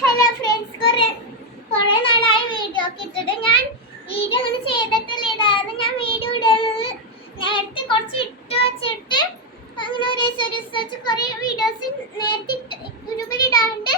Hello friends, കുറെ നാളായി video ഒക്കെ ഇട്ടിട്ട്. ഞാൻ വീഡിയോ അങ്ങനെ ചെയ്തിട്ടില്ല. ഇടാതെ ഞാൻ വീഡിയോ ഇടുന്നത് നേരത്തെ കുറച്ച് ഇട്ട് വെച്ചിട്ട് അങ്ങനെ ഒരു കുറെ വീഡിയോസ് നേരത്തെ യൂട്യൂബിൽ ഇടാണ്ട്